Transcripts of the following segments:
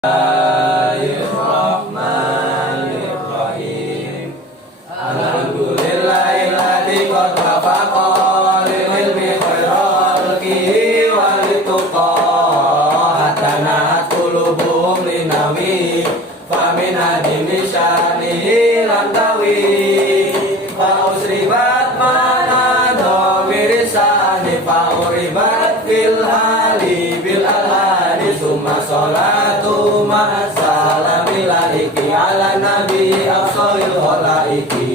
Bismillahirrahmanirrahim. Alhamdulillahilladzi qad wafaqa lil ilmi khairal khalqihi wal tuqa hatta qulubuhum linawi fa min adini syanihi lam tawi fa usribat mana domirisani fa uribat fil hali bil alhadi summa salatu ma salamilaiki ala nabi afshalil khalaiki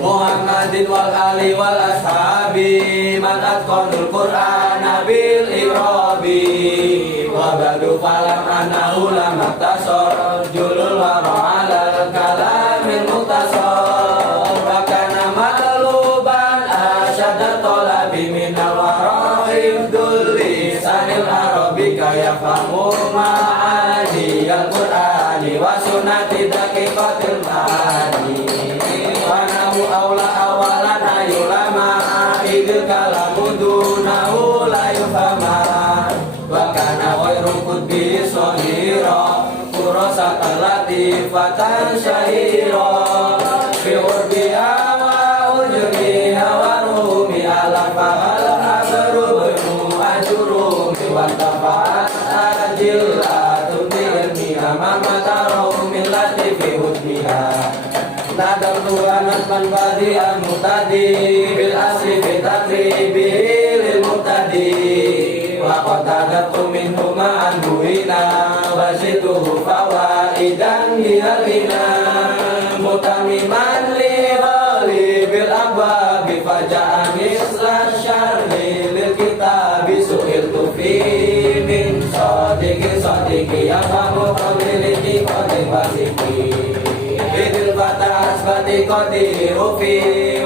Muhammadin wal ali wal ashabi man atqanul qur'ana bil irabi wa ba'du falam anahu lam tasar julul wara alal kalamil mutasar wa kana matluban asyadda talabi min al-wara'ib dulli sanil arabika yafhamu ma'ani al-qur'ani wa sunnati daqiqatil ma'ani wa nahu awla awalan ayulama idil kalamu dunahu la yufhama wa kana khairu qutbi sahira kurasatan latifatan syahira fi urbiha wa ujriha wa rumi ala fahal abru benu ajurumi wa tafa'at ajillatun bi'ilmiha mamatarum min latifi hudmiha nadam tuhanat man badi'an mutadi bil asri bitakribi lil mutadi wa qatadatu minhu ma'an buhina wa zituhu fawaidan hialina mutamiman li ghalibil abwabi faja'an isla syarri lil kitabi su'iltu fi min sadiqi ya famu qawliliti qadim wasiki idil fata asbati qadiru fi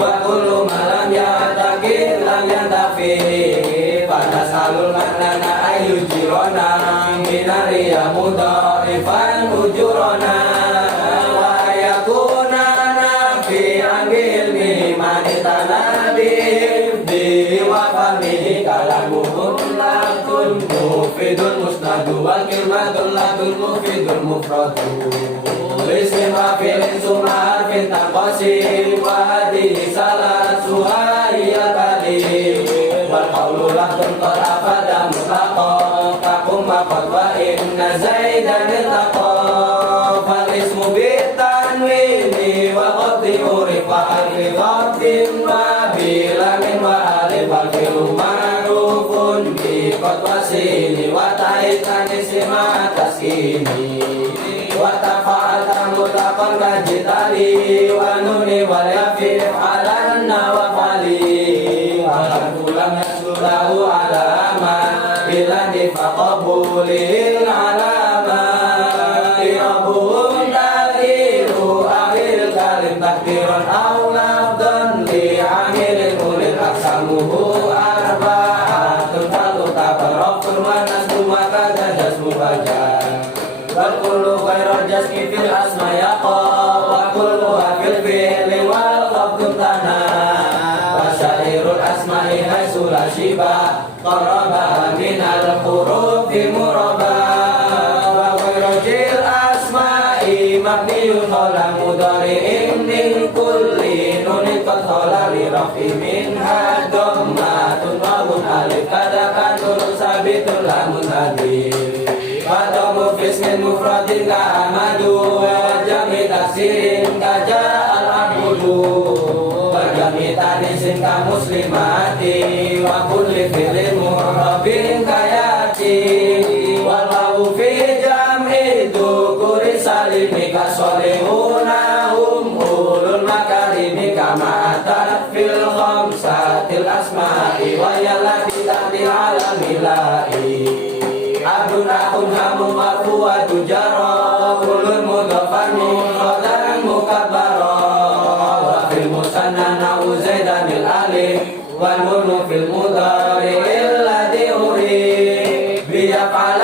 wa kullu malam yatakir lam yantafi fatasalul manana ayu jirona minari ya mudha'ifan ujurona wa yakuna nafi angilmi manitana di wa famihi kalamuhun lakun mufidul musnadu wal kirmatul lakun mufidul mufradu Isma filin sumar fintan qasim wa hadihi salat suhaiya kalim wal qawlu lahtun qad afada mutlaqa takum maqad wa inna zaidan iltaqa fal ismu bitanwini wa qaddi urifa alfi qaddim wa bilamin wa alif wal filu ma'rufun bi qad wasini wa ta'itan isma taskini wa tafa'ata mutlaqan kajitali wa nuni wal yafif ala nawafali wa kulam yasulahu alama bila difaqabulil alama irabuhum tadiru akhir kalim takdiran awlafdan li akhiril mulil aksamuhu arba'atun falu tabarokun wa nasbu maka gadas mubajah wa kullu khairan jasmi fil asma yaqa wa kullu hafil fi'li wal qabdun tana wa syairul asma'i haisu la shiba qaraba min al hurufi muraba wa khairajil asma'i mabniyun khala mudari'in min kulli nunin qad khala li rafi min hadammatun wawun alif kadakan nurun sabitun lamun hadir Fadamu fismin mufradin ka amadu wa jami taksirin ka jara al-abudu wa jami tanisin ka muslimati wa kulli filin mu'rabin ka yati wal wawu fi jam'i dukuri salimi ka solihuna ulul makarimi ka ma'atat fil khamsatil asma'i wa yallati ta'dil alamilai Abdun akun hamu marfu'a tujara kulun mudhafan mufradan mukabbara wa fil musanna na'u zaidanil alif wal nunu fil mudhari'il ladhi urib biyaf'al